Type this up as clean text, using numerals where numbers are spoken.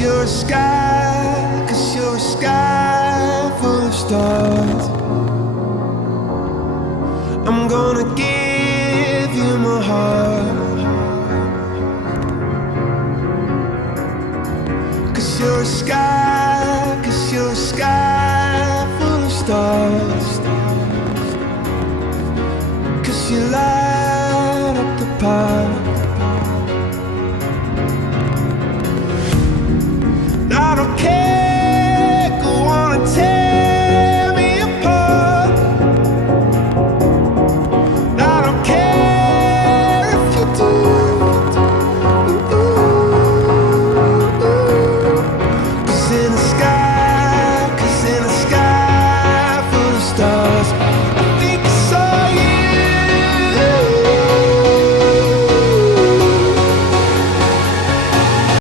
you're a sky, 'cause you're a sky full of stars. I'm gonna give you my heart, 'cause you're a sky, 'cause you're a sky